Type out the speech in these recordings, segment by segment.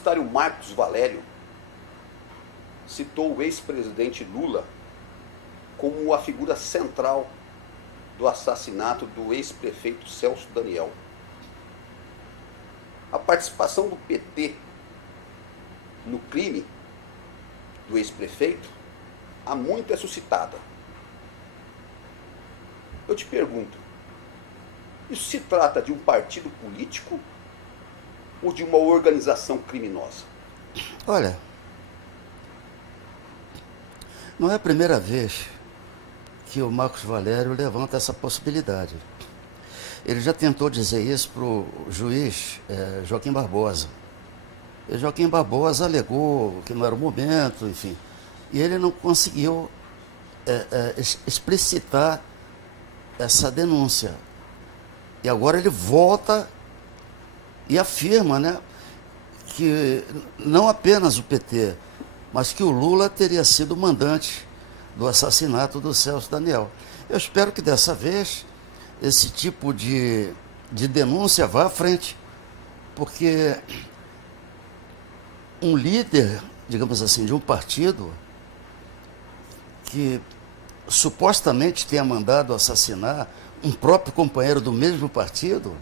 publicitário Marcos Valério citou o ex-presidente Lula como a figura central do assassinato do ex-prefeito Celso Daniel. A participação do PT no crime do ex-prefeito há muito é suscitada. Eu te pergunto, isso se trata de um partido político ou de uma organização criminosa? Olha, não é a primeira vez que o Marcos Valério levanta essa possibilidade. Ele já tentou dizer isso para o juiz Joaquim Barbosa. E Joaquim Barbosa alegou que não era o momento, enfim. E ele não conseguiu explicitar essa denúncia. E agora ele volta e afirma, né, que não apenas o PT, mas que o Lula teria sido o mandante do assassinato do Celso Daniel. Eu espero que dessa vez esse tipo de denúncia vá à frente, porque um líder, digamos assim, de um partido que supostamente tenha mandado assassinar um próprio companheiro do mesmo partido,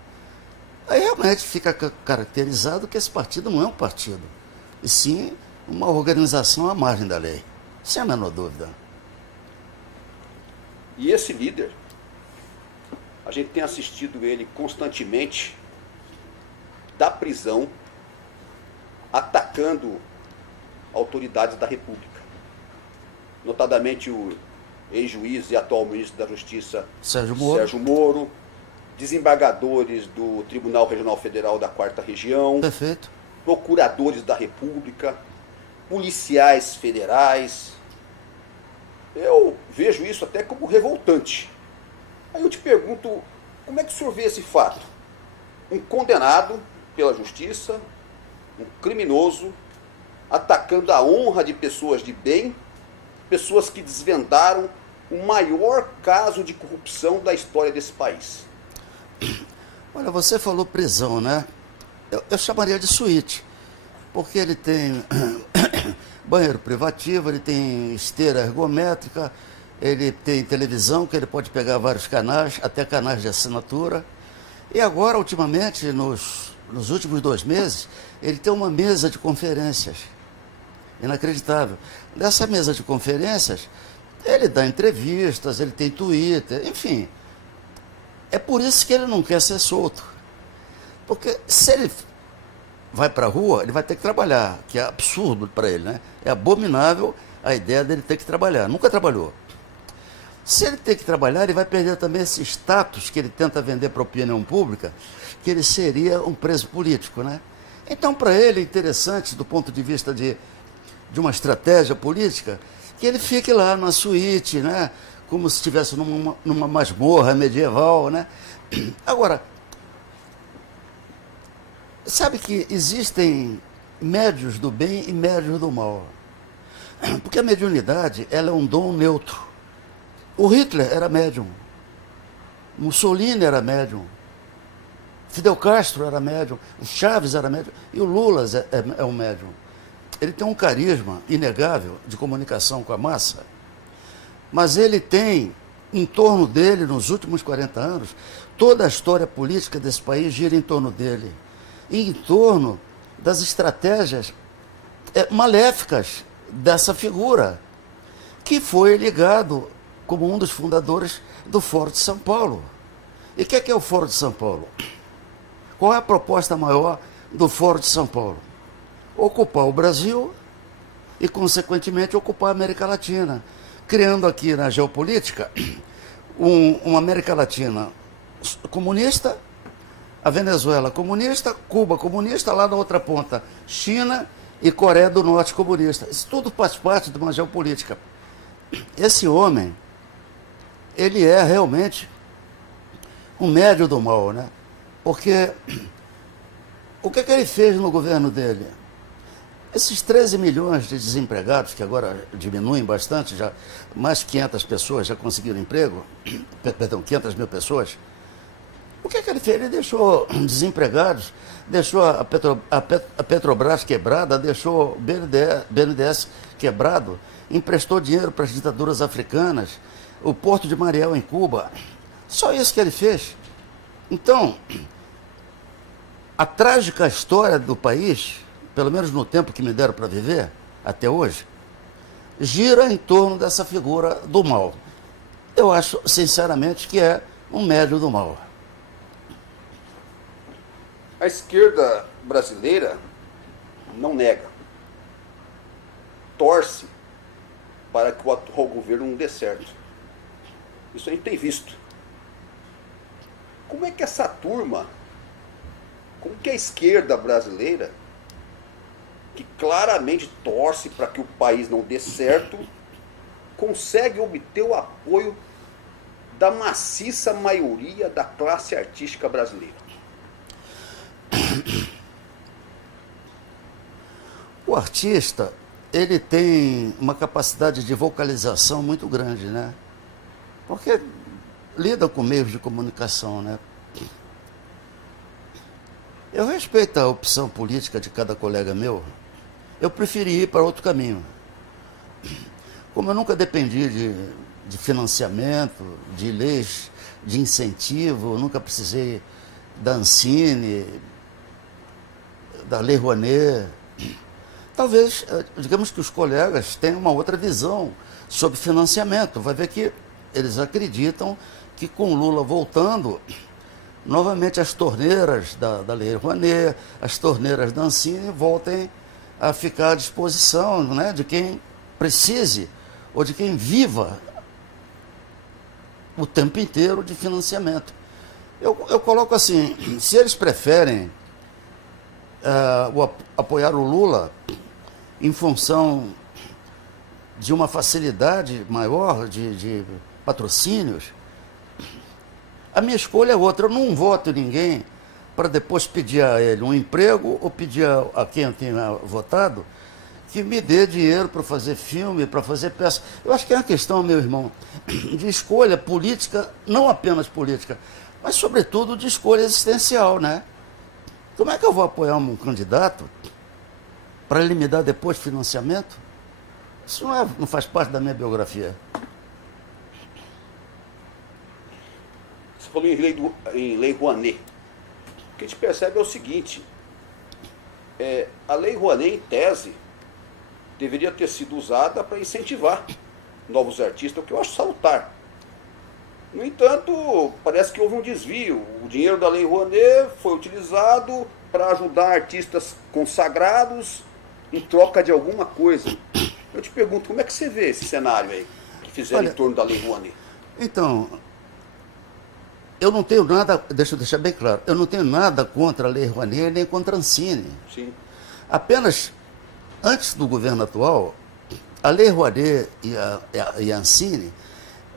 aí realmente fica caracterizado que esse partido não é um partido, e sim uma organização à margem da lei, sem a menor dúvida. E esse líder, a gente tem assistido ele constantemente da prisão, atacando autoridades da República, notadamente o ex-juiz e atual ministro da Justiça Sérgio Moro, desembargadores do Tribunal Regional Federal da 4ª Região, Perfeito. procuradores da República, policiais federais. Eu vejo isso até como revoltante. Aí eu te pergunto, como é que o senhor vê esse fato? Um condenado pela justiça, um criminoso, atacando a honra de pessoas de bem, pessoas que desvendaram o maior caso de corrupção da história desse país. Olha, você falou prisão, né? Eu chamaria de suíte, porque ele tem banheiro privativo, ele tem esteira ergométrica, ele tem televisão, que ele pode pegar vários canais, até canais de assinatura. E agora, ultimamente, nos últimos 2 meses, ele tem uma mesa de conferências. Inacreditável. Nessa mesa de conferências, ele dá entrevistas, ele tem Twitter, enfim. É por isso que ele não quer ser solto. Porque se ele vai para a rua, ele vai ter que trabalhar, que é absurdo para ele, né? É abominável a ideia dele ter que trabalhar. Nunca trabalhou. Se ele tem que trabalhar, ele vai perder também esse status que ele tenta vender para a opinião pública, que ele seria um preso político, né? Então, para ele é interessante, do ponto de vista de uma estratégia política, que ele fique lá na suíte, né? Como se estivesse numa masmorra medieval, né? Agora, sabe que existem médios do bem e médios do mal. Porque a mediunidade, ela é um dom neutro. O Hitler era médium, Mussolini era médium, Fidel Castro era médium, o Chaves era médium e o Lula é um médium. Ele tem um carisma inegável de comunicação com a massa, mas ele tem, em torno dele, nos últimos 40 anos, toda a história política desse país gira em torno dele, e em torno das estratégias maléficas dessa figura, que foi ligado como um dos fundadores do Foro de São Paulo. E o que é o Foro de São Paulo? Qual é a proposta maior do Foro de São Paulo? Ocupar o Brasil e, consequentemente, ocupar a América Latina, criando aqui na geopolítica uma América Latina comunista, a Venezuela comunista, Cuba comunista, lá na outra ponta, China e Coreia do Norte comunista. Isso tudo faz parte de uma geopolítica. Esse homem, ele é realmente um médio do mal, né? Porque o que ele fez no governo dele? Esses 13 milhões de desempregados, que agora diminuem bastante, já mais 500 pessoas já conseguiram emprego, perdão, 500 mil pessoas, O que ele fez? Ele deixou desempregados, deixou a Petrobras quebrada, deixou o BNDES quebrado, emprestou dinheiro para as ditaduras africanas, o Porto de Mariel em Cuba. Só isso que ele fez. Então, a trágica história do país, pelo menos no tempo que me deram para viver, até hoje, gira em torno dessa figura do mal. Eu acho, sinceramente, que é um médio do mal. A esquerda brasileira não nega, torce para que o atual governo não dê certo. Isso a gente tem visto. Como é que essa turma, como que a esquerda brasileira, que claramente torce para que o país não dê certo, consegue obter o apoio da maciça maioria da classe artística brasileira? O artista, ele tem uma capacidade de vocalização muito grande, né? Porque lida com meios de comunicação, né? Eu respeito a opção política de cada colega meu. Eu preferi ir para outro caminho. Como eu nunca dependi de financiamento, de leis de incentivo, eu nunca precisei da Ancine, da Lei Rouanet. Talvez, digamos que os colegas tenham uma outra visão sobre financiamento. Vai ver que eles acreditam que com Lula voltando, novamente as torneiras da Lei Rouanet, as torneiras da Ancine voltem a ficar à disposição, né, de quem precise ou de quem viva o tempo inteiro de financiamento. Eu coloco assim, se eles preferem apoiar o Lula em função de uma facilidade maior de patrocínios, a minha escolha é outra. Eu não voto em ninguém para depois pedir a ele um emprego ou pedir a quem eu tenha votado que me dê dinheiro para fazer filme, para fazer peça. Eu acho que é uma questão, meu irmão, de escolha política, não apenas política, mas sobretudo de escolha existencial, né? Como é que eu vou apoiar um candidato para ele me dar depois financiamento? Isso não faz parte da minha biografia. Você falou em Lei Rouanet. O que a gente percebe é o seguinte, a Lei Rouanet, em tese, deveria ter sido usada para incentivar novos artistas, o que eu acho salutar. No entanto, parece que houve um desvio. O dinheiro da Lei Rouanet foi utilizado para ajudar artistas consagrados em troca de alguma coisa. Eu te pergunto, como é que você vê esse cenário aí, que fizeram em torno da Lei Rouanet? Então, eu não tenho nada, deixa eu deixar bem claro, eu não tenho nada contra a Lei Rouanet nem contra a Ancine. Sim. Apenas, antes do governo atual, a Lei Rouanet e a Ancine,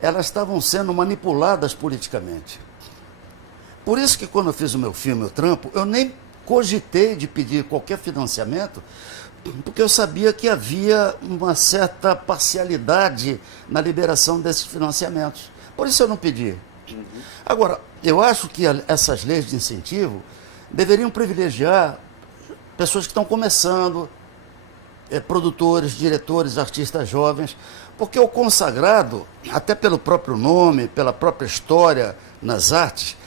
elas estavam sendo manipuladas politicamente. Por isso que quando eu fiz o meu filme, O Trampo, eu nem cogitei de pedir qualquer financiamento, porque eu sabia que havia uma certa parcialidade na liberação desses financiamentos. Por isso eu não pedi. Agora, eu acho que essas leis de incentivo deveriam privilegiar pessoas que estão começando, produtores, diretores, artistas jovens, porque o consagrado, até pelo próprio nome, pela própria história nas artes,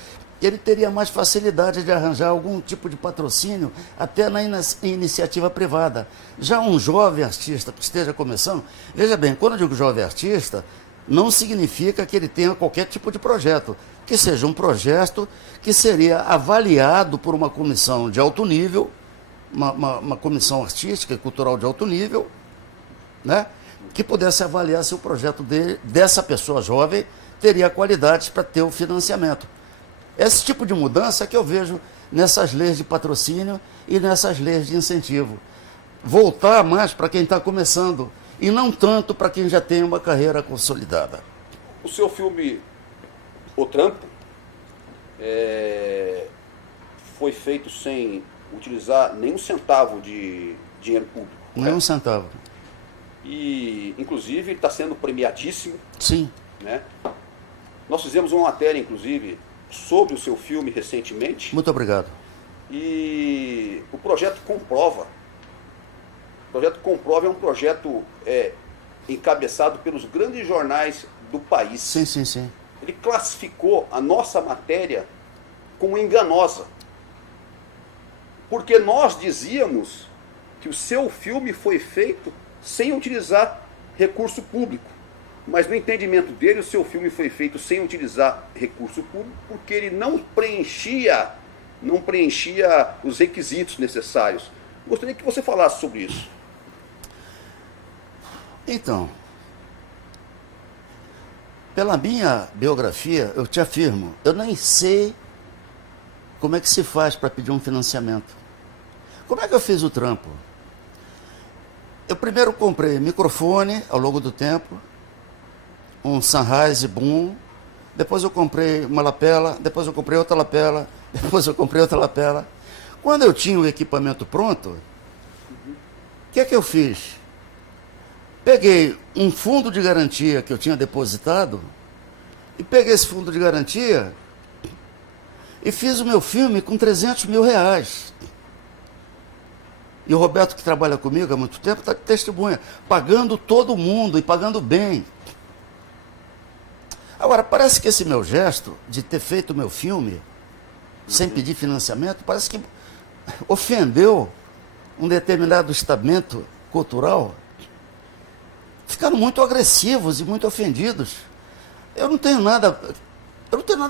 ele teria mais facilidade de arranjar algum tipo de patrocínio até na iniciativa privada. Já um jovem artista que esteja começando, veja bem, quando eu digo jovem artista, não significa que ele tenha qualquer tipo de projeto, que seja um projeto que seria avaliado por uma comissão de alto nível, uma comissão artística e cultural de alto nível, né, que pudesse avaliar se o projeto dessa pessoa jovem teria qualidades para ter o financiamento. Esse tipo de mudança é que eu vejo nessas leis de patrocínio e nessas leis de incentivo. Voltar mais para quem está começando e não tanto para quem já tem uma carreira consolidada. O seu filme O Trampo foi feito sem utilizar nenhum centavo de dinheiro público. Nenhum centavo. E, inclusive, está sendo premiadíssimo. Sim. Né? Nós fizemos uma matéria, inclusive, sobre o seu filme recentemente. Muito obrigado. E o projeto Comprova. O projeto Comprova é um projeto encabeçado pelos grandes jornais do país. Sim, sim, sim. Ele classificou a nossa matéria como enganosa. Porque nós dizíamos que o seu filme foi feito sem utilizar recurso público. Mas no entendimento dele, o seu filme foi feito sem utilizar recurso público porque ele não preenchia os requisitos necessários. Gostaria que você falasse sobre isso. Então, pela minha biografia, eu te afirmo, eu nem sei como é que se faz para pedir um financiamento. Como é que eu fiz o trampo? Eu primeiro comprei microfone ao longo do tempo, um Sennheiser Boom, depois eu comprei uma lapela, depois eu comprei outra lapela, depois eu comprei outra lapela. Quando eu tinha o equipamento pronto, o que é que eu fiz? Peguei um fundo de garantia que eu tinha depositado e peguei esse fundo de garantia e fiz o meu filme com 300 mil reais. E o Roberto, que trabalha comigo há muito tempo, está de testemunha, pagando todo mundo e pagando bem. Agora, parece que esse meu gesto de ter feito o meu filme sem pedir financiamento, parece que ofendeu um determinado estamento cultural. Ficaram muito agressivos e muito ofendidos. Eu não tenho nada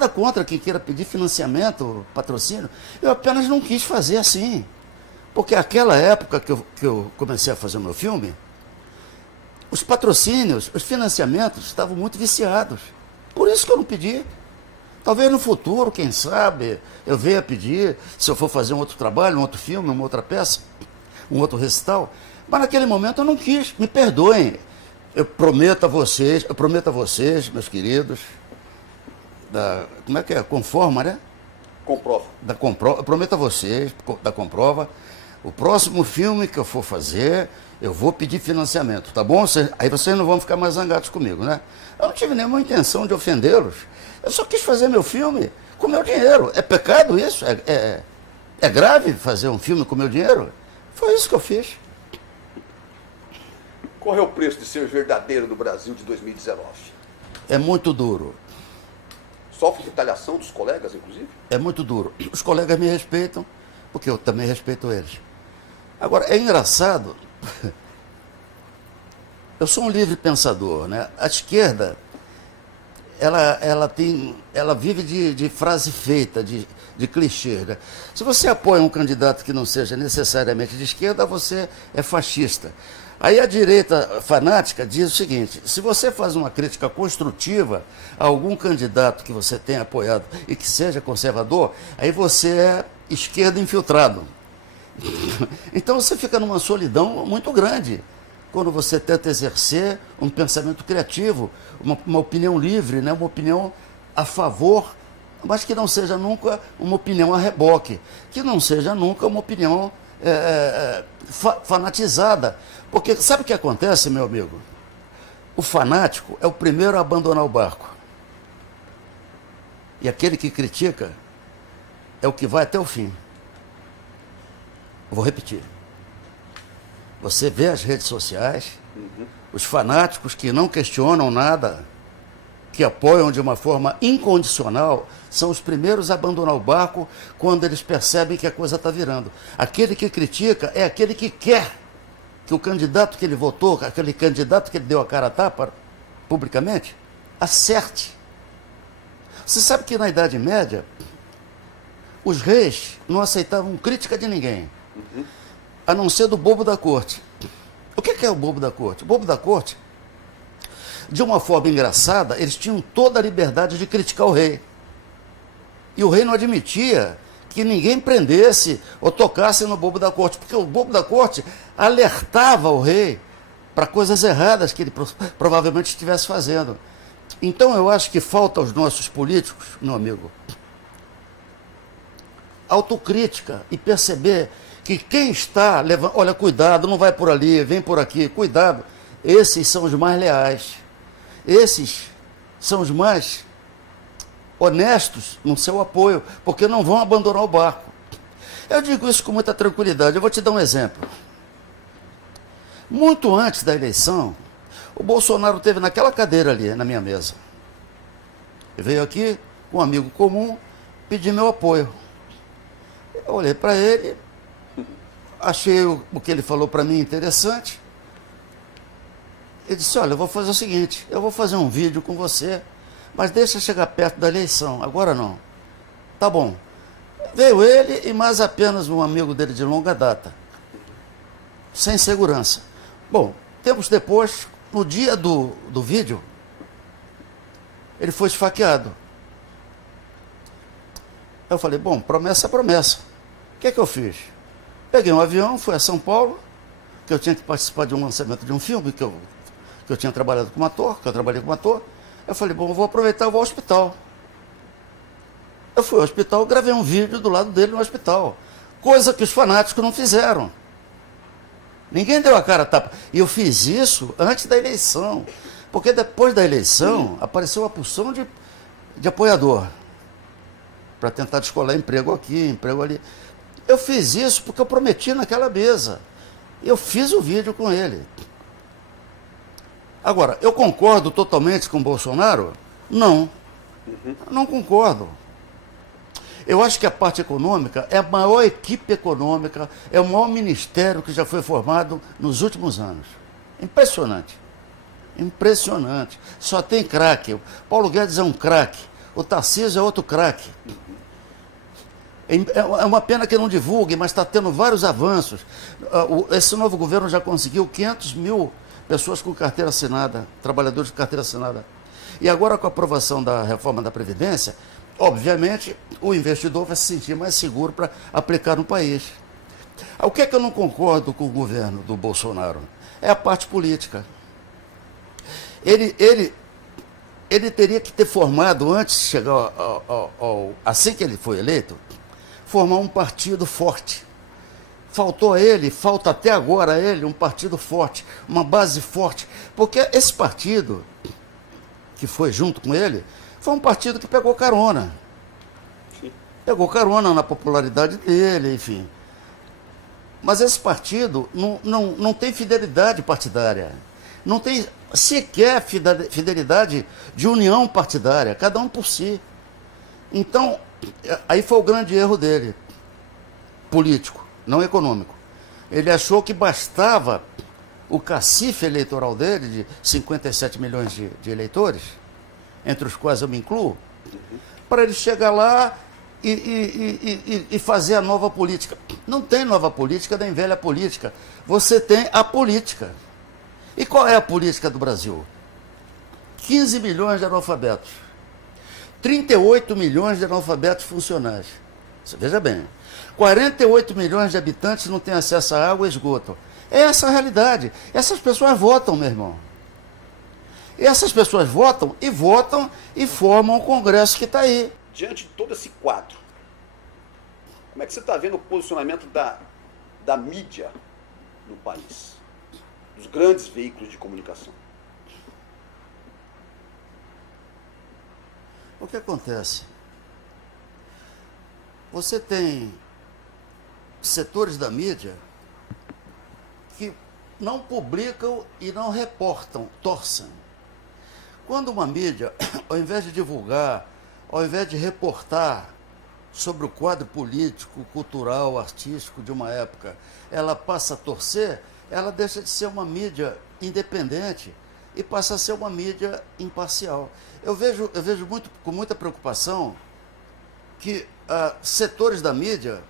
contra quem queira pedir financiamento, patrocínio. Eu apenas não quis fazer assim. Porque aquela época que eu comecei a fazer o meu filme, os patrocínios, os financiamentos estavam muito viciados. Por isso que eu não pedi. Talvez no futuro, quem sabe, eu venha pedir, se eu for fazer um outro trabalho, um outro filme, uma outra peça, um outro recital. Mas naquele momento eu não quis, me perdoem. Eu prometo a vocês, meus queridos, como é que é? Conforma, né? Comprova. Eu prometo a vocês, da Comprova, o próximo filme que eu for fazer, eu vou pedir financiamento, tá bom? Aí vocês não vão ficar mais zangados comigo, né? Eu não tive nenhuma intenção de ofendê-los. Eu só quis fazer meu filme com meu dinheiro. É pecado isso? É grave fazer um filme com meu dinheiro? Foi isso que eu fiz. Qual é o preço de ser verdadeiro no Brasil de 2019? É muito duro. Sofre retaliação dos colegas, inclusive? É muito duro. Os colegas me respeitam, porque eu também respeito eles. Agora, é engraçado, eu sou um livre pensador, né? A esquerda, ela vive de frase feita, de clichê, né? Se você apoia um candidato que não seja necessariamente de esquerda, você é fascista. Aí a direita fanática diz o seguinte: se você faz uma crítica construtiva a algum candidato que você tenha apoiado e que seja conservador, aí você é esquerda infiltrado. Então você fica numa solidão muito grande quando você tenta exercer um pensamento criativo, uma opinião livre, né? Uma opinião a favor, mas que não seja nunca uma opinião a reboque, que não seja nunca uma opinião fanatizada. Porque sabe o que acontece, meu amigo? O fanático é o primeiro a abandonar o barco. E aquele que critica é o que vai até o fim. Eu vou repetir. Você vê as redes sociais, os fanáticos que não questionam nada, que apoiam de uma forma incondicional, são os primeiros a abandonar o barco quando eles percebem que a coisa está virando. Aquele que critica é aquele que quer que o candidato que ele votou, aquele candidato que ele deu a cara a tapa publicamente, acerte. Você sabe que na Idade Média, os reis não aceitavam crítica de ninguém, a não ser do bobo da corte. O que é o bobo da corte? O bobo da corte, de uma forma engraçada, eles tinham toda a liberdade de criticar o rei. E o rei não admitia que ninguém prendesse ou tocasse no bobo da corte, porque o bobo da corte alertava o rei para coisas erradas que ele provavelmente estivesse fazendo. Então eu acho que falta aos nossos políticos, meu amigo, autocrítica e perceber que quem está levando, olha, cuidado, não vai por ali, vem por aqui, cuidado, esses são os mais leais, esses são os mais honestos no seu apoio, porque não vão abandonar o barco. Eu digo isso com muita tranquilidade. Eu vou te dar um exemplo. Muito antes da eleição, o Bolsonaro esteve naquela cadeira ali, na minha mesa. Ele veio aqui, um amigo comum, pedir meu apoio. Eu olhei para ele, achei o que ele falou para mim interessante. Ele disse, olha, eu vou fazer o seguinte, eu vou fazer um vídeo com você, mas deixa chegar perto da eleição, agora não. Tá bom. Veio ele e mais apenas um amigo dele de longa data, sem segurança. Bom, tempos depois, no dia do vídeo, ele foi esfaqueado. Eu falei, bom, promessa é promessa. O que é que eu fiz? Peguei um avião, fui a São Paulo, que eu tinha que participar de um lançamento de um filme, que eu tinha trabalhado como ator, que eu trabalhei como ator. Eu falei, bom, eu vou aproveitar e vou ao hospital. Eu fui ao hospital, gravei um vídeo do lado dele no hospital. Coisa que os fanáticos não fizeram. Ninguém deu a cara a tapa. E eu fiz isso antes da eleição. Porque depois da eleição, apareceu uma porção de apoiador. Para tentar descolar emprego aqui, emprego ali. Eu fiz isso porque eu prometi naquela mesa. Eu fiz o vídeo com ele. Agora, eu concordo totalmente com o Bolsonaro? Não. Não concordo. Eu acho que a parte econômica é a maior equipe econômica, é o maior ministério que já foi formado nos últimos anos. Impressionante. Impressionante. Só tem craque. O Paulo Guedes é um craque. O Tarcísio é outro craque. É uma pena que não divulgue, mas está tendo vários avanços. Esse novo governo já conseguiu 500 mil pessoas com carteira assinada, trabalhadores de carteira assinada. E agora, com a aprovação da reforma da Previdência, obviamente, o investidor vai se sentir mais seguro para aplicar no país. O que é que eu não concordo com o governo do Bolsonaro? É a parte política. Ele teria que ter formado, antes de chegar assim que ele foi eleito, formar um partido forte. Faltou a ele, falta até agora a ele, um partido forte, uma base forte. Porque esse partido, que foi junto com ele, foi um partido que pegou carona. Pegou carona na popularidade dele, enfim. Mas esse partido não tem fidelidade partidária. Não tem sequer fidelidade de união partidária, cada um por si. Então, aí foi o grande erro dele, político, não econômico. Ele achou que bastava o cacife eleitoral dele, de 57 milhões de eleitores, entre os quais eu me incluo, para ele chegar lá e fazer a nova política. Não tem nova política nem velha política. Você tem a política. E qual é a política do Brasil? 15 milhões de analfabetos. 38 milhões de analfabetos funcionais. Você veja bem. 48 milhões de habitantes não têm acesso a água e esgoto. É essa a realidade. Essas pessoas votam, meu irmão. E essas pessoas votam e formam o Congresso que está aí. Diante de todo esse quadro, como é que você está vendo o posicionamento da mídia no país? Dos grandes veículos de comunicação? O que acontece? Você tem setores da mídia que não publicam e não reportam, torcem. Quando uma mídia, ao invés de divulgar, ao invés de reportar sobre o quadro político, cultural, artístico de uma época, ela passa a torcer, ela deixa de ser uma mídia independente e passa a ser uma mídia imparcial. Eu vejo com muita preocupação que setores da mídia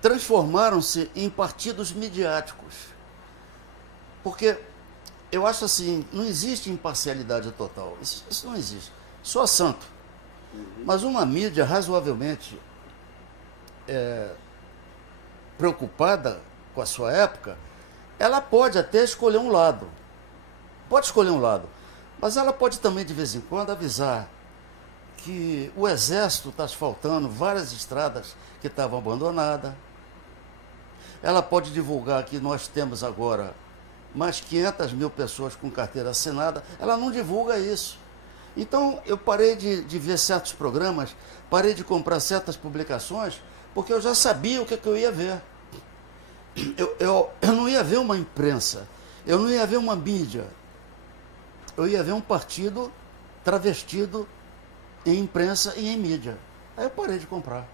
transformaram-se em partidos midiáticos. Porque eu acho assim, não existe imparcialidade total. Isso não existe. Só santo. Mas uma mídia razoavelmente preocupada com a sua época, ela pode até escolher um lado. Pode escolher um lado. Mas ela pode também, de vez em quando, avisar que o Exército está asfaltando várias estradas que estavam abandonadas. Ela pode divulgar que nós temos agora mais 500 mil pessoas com carteira assinada. Ela não divulga isso. Então eu parei de ver certos programas, parei de comprar certas publicações, porque eu já sabia o que eu ia ver. Eu não ia ver uma imprensa, eu não ia ver uma mídia, eu ia ver um partido travestido em imprensa e em mídia. Aí eu parei de comprar.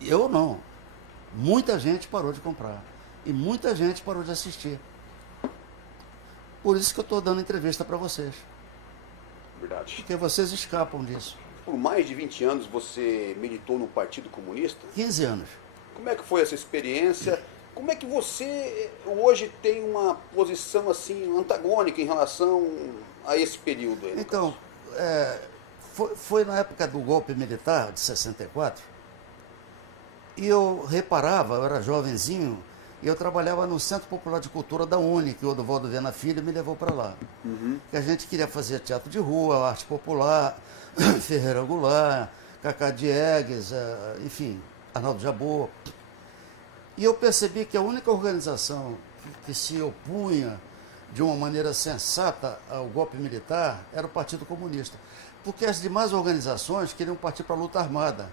Eu não. Muita gente parou de comprar. E muita gente parou de assistir. Por isso que eu estou dando entrevista para vocês. Verdade. Porque vocês escapam disso. Por mais de 20 anos você militou no Partido Comunista? 15 anos. Como é que foi essa experiência? Como é que você hoje tem uma posição assim antagônica em relação a esse período aí? Então, foi na época do golpe militar de 64, e eu reparava, eu era jovenzinho, e eu trabalhava no Centro Popular de Cultura da UNE, que o Odovaldo Viana Filho me levou para lá. Que a gente queria fazer teatro de rua, arte popular, Ferreira Goulart, Cacá Diegues, enfim, Arnaldo Jabor. E eu percebi que a única organização que se opunha de uma maneira sensata ao golpe militar era o Partido Comunista. Porque as demais organizações queriam partir para a luta armada.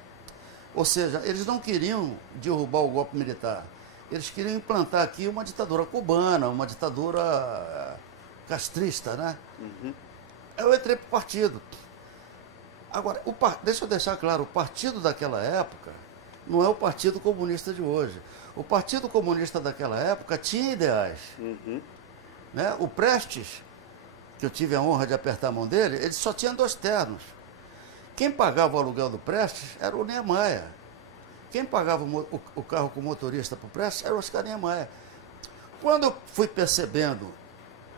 Ou seja, eles não queriam derrubar o golpe militar. Eles queriam implantar aqui uma ditadura cubana, uma ditadura castrista, né? Eu entrei para o partido. Agora, deixa eu deixar claro, o partido daquela época não é o Partido Comunista de hoje. O Partido Comunista daquela época tinha ideais. Né? O Prestes, que eu tive a honra de apertar a mão dele, ele só tinha 2 ternos. Quem pagava o aluguel do Prestes era o Niemeyer. Quem pagava o carro com o motorista para o Prestes era o Oscar Niemeyer. Quando eu fui percebendo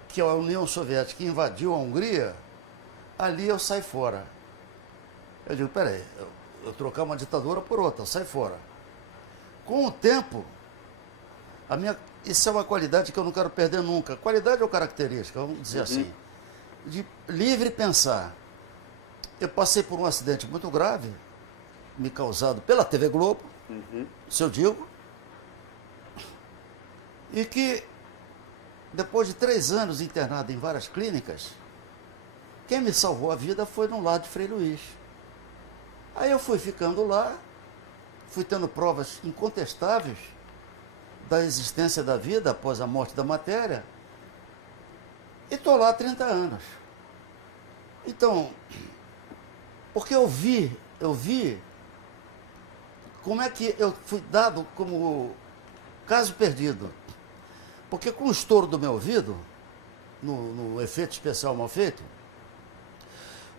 que a União Soviética invadiu a Hungria, ali eu saí fora. Eu digo, peraí, eu trocar uma ditadura por outra, eu saio fora. Com o tempo, isso é uma qualidade que eu não quero perder nunca. Qualidade ou característica, vamos dizer assim, de livre pensar. Eu passei por um acidente muito grave, me causado pela TV Globo, se eu digo, e que depois de 3 anos internado em várias clínicas, quem me salvou a vida foi no lar de Frei Luiz. Aí eu fui ficando lá, fui tendo provas incontestáveis da existência da vida após a morte da matéria, e estou lá há 30 anos. Então, porque eu vi como é que eu fui dado como caso perdido. Porque com o estouro do meu ouvido, no efeito especial mal feito,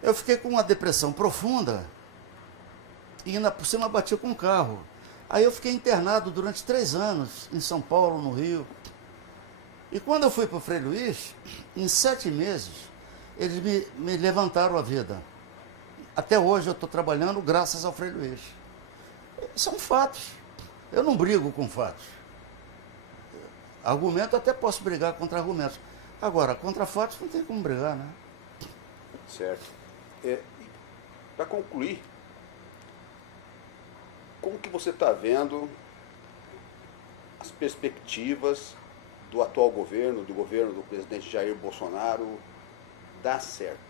eu fiquei com uma depressão profunda e ainda por cima bati com um carro. Aí eu fiquei internado durante 3 anos, em São Paulo, no Rio. E quando eu fui para o Frei Luiz, em 7 meses, eles me levantaram a vida. Até hoje eu estou trabalhando graças ao Frei Luiz. São fatos. Eu não brigo com fatos. Argumento até posso brigar contra argumentos. Agora, contra fatos não tem como brigar, né? Certo. Para concluir, como que você está vendo as perspectivas do atual governo, do governo do presidente Jair Bolsonaro, dar certo?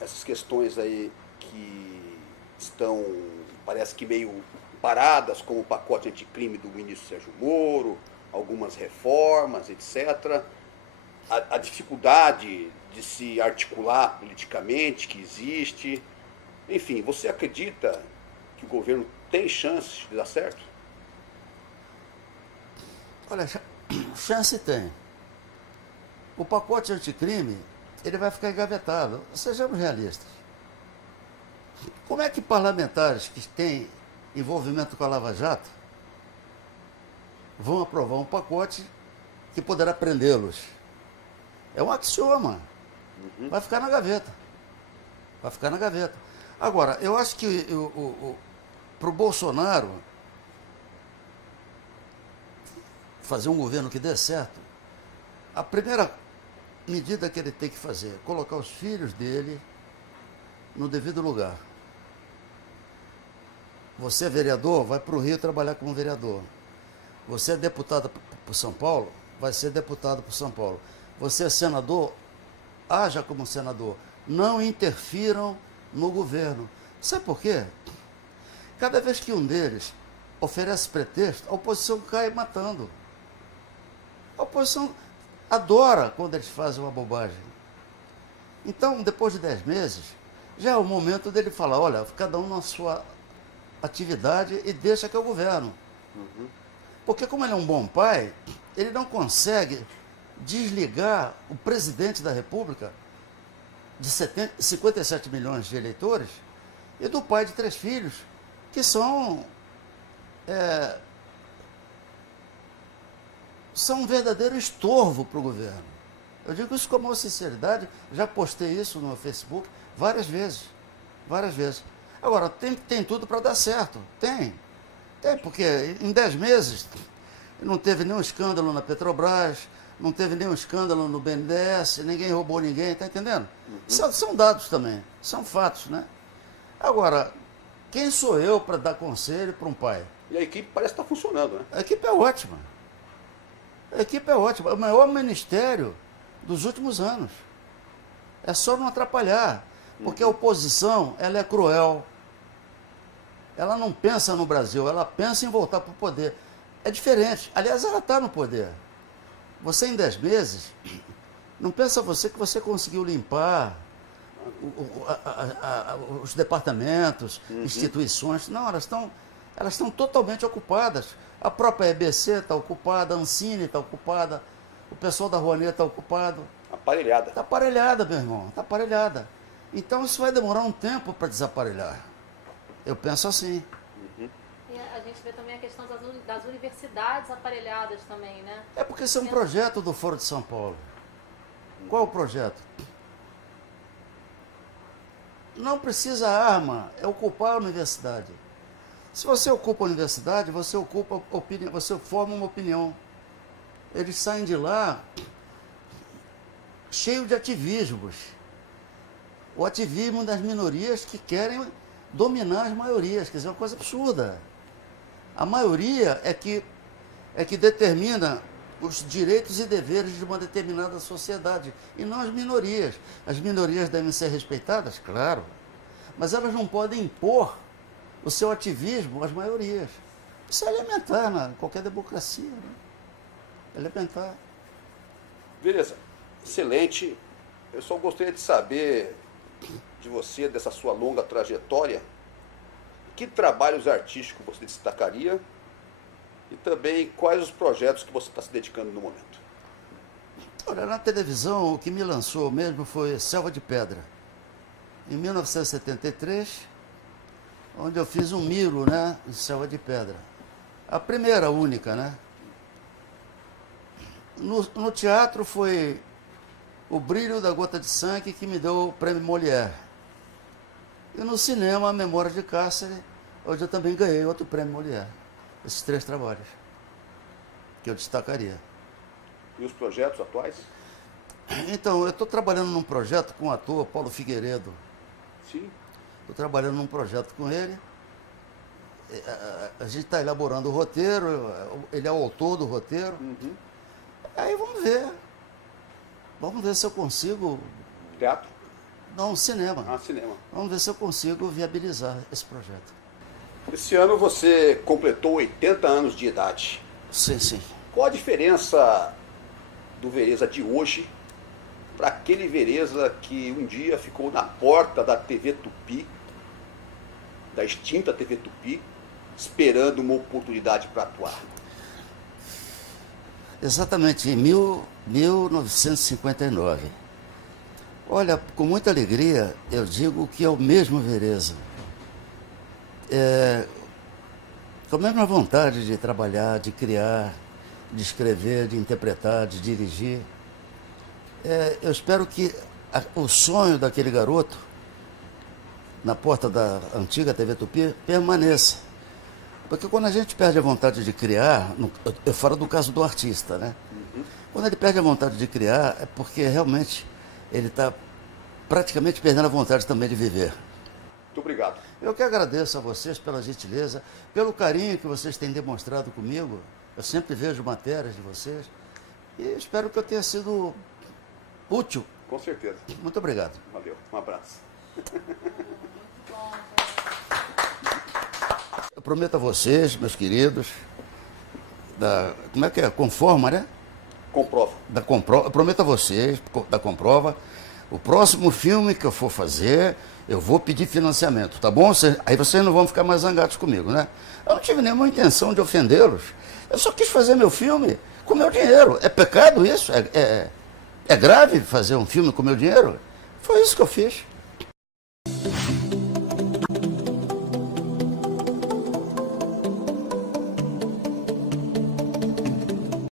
Essas questões aí que estão, parece que meio paradas, como o pacote anticrime do ministro Sérgio Moro, algumas reformas, etc. A dificuldade de se articular politicamente que existe. Enfim, você acredita que o governo tem chances de dar certo? Olha, chance tem. O pacote anticrime, ele vai ficar engavetado. Sejamos realistas. Como é que parlamentares que têm envolvimento com a Lava Jato vão aprovar um pacote que poderá prendê-los? É um axioma. Vai ficar na gaveta. Vai ficar na gaveta. Agora, eu acho que para o Bolsonaro fazer um governo que dê certo, a primeira medida que ele tem que fazer é colocar os filhos dele no devido lugar. Você é vereador, vai para o Rio trabalhar como vereador. Você é deputado por São Paulo, vai ser deputado por São Paulo. Você é senador, haja como senador. Não interfiram no governo. Sabe por quê? Cada vez que um deles oferece pretexto, a oposição cai matando. A oposição adora quando eles fazem uma bobagem. Então, depois de 10 meses, já é o momento dele falar, olha, cada um na sua atividade e deixa que eu governo. Porque como ele é um bom pai, ele não consegue desligar o presidente da República de 57 milhões de eleitores e do pai de 3 filhos, que são um verdadeiro estorvo para o governo. Eu digo isso com a maior sinceridade, já postei isso no Facebook várias vezes. Agora, tem tudo para dar certo. Tem, porque em 10 meses não teve nenhum escândalo na Petrobras, não teve nenhum escândalo no BNDES, ninguém roubou ninguém, está entendendo? São dados também, são fatos, né? Agora, quem sou eu para dar conselho para um pai? E a equipe parece estar funcionando, né? A equipe é ótima. É o maior ministério dos últimos anos. É só não atrapalhar, porque a oposição, ela é cruel. Ela não pensa no Brasil, ela pensa em voltar para o poder. É diferente. Aliás, ela está no poder. Você em 10 meses, não pensa você que você conseguiu limpar os departamentos, instituições. Não, elas estão totalmente ocupadas. A própria EBC está ocupada, a Ancine está ocupada, o pessoal da Rouanet está ocupado. Aparelhada. Está aparelhada, meu irmão, está aparelhada. Então isso vai demorar um tempo para desaparelhar. Eu penso assim. E a gente vê também a questão das universidades aparelhadas também, né? É porque isso é um projeto do Foro de São Paulo. Qual é o projeto? Não precisa arma, é ocupar a universidade. Se você ocupa a universidade, você forma uma opinião. Eles saem de lá cheio de ativismos. O ativismo das minorias que querem dominar as maiorias, quer dizer, é uma coisa absurda. A maioria é que determina os direitos e deveres de uma determinada sociedade, e não as minorias. As minorias devem ser respeitadas, claro, mas elas não podem impor o seu ativismo às maiorias. Isso é elementar em qualquer democracia, né? Elementar. Beleza, excelente. Eu só gostaria de saber de você, dessa sua longa trajetória, que trabalhos artísticos você destacaria e também quais os projetos que você está se dedicando no momento. Olha, na televisão o que me lançou mesmo foi Selva de Pedra, em 1973, onde eu fiz um Milo, né, em Selva de Pedra. A primeira, única, né? No teatro foi O Brilho da Gota de Sangue que me deu o prêmio Molière. E no cinema, A Memória de Cárcere, onde eu também ganhei outro prêmio Molière. Esses 3 trabalhos que eu destacaria. E os projetos atuais? Então, eu estou trabalhando num projeto com o ator Paulo Figueiredo. Sim. Estou trabalhando num projeto com ele. A gente está elaborando o roteiro, ele é o autor do roteiro. Aí vamos ver. Vamos ver se eu consigo... Teatro? Não, cinema. Ah, cinema. Vamos ver se eu consigo viabilizar esse projeto. Esse ano você completou 80 anos de idade. Sim. Qual a diferença do Vereza de hoje para aquele Vereza que um dia ficou na porta da TV Tupi, da extinta TV Tupi, esperando uma oportunidade para atuar? Exatamente, em 1959. Olha, com muita alegria, eu digo que é o mesmo Vereza. Com a mesma vontade de trabalhar, de criar, de escrever, de interpretar, de dirigir. Eu espero que o sonho daquele garoto, na porta da antiga TV Tupi, permaneça. Porque quando a gente perde a vontade de criar, eu falo do caso do artista, né? Quando ele perde a vontade de criar, é porque realmente ele está praticamente perdendo a vontade também de viver. Muito obrigado. Eu que agradeço a vocês pela gentileza, pelo carinho que vocês têm demonstrado comigo. Eu sempre vejo matérias de vocês e espero que eu tenha sido útil Com certeza. Muito obrigado. Valeu. Um abraço. Eu prometo a vocês, meus queridos, como é que é? Conforma, né? Comprova. Eu prometo a vocês, da Comprova, o próximo filme que eu for fazer, eu vou pedir financiamento, tá bom? Aí vocês não vão ficar mais zangados comigo, né? Eu não tive nenhuma intenção de ofendê-los. Eu só quis fazer meu filme com meu dinheiro. É pecado isso? É grave fazer um filme com meu dinheiro? Foi isso que eu fiz.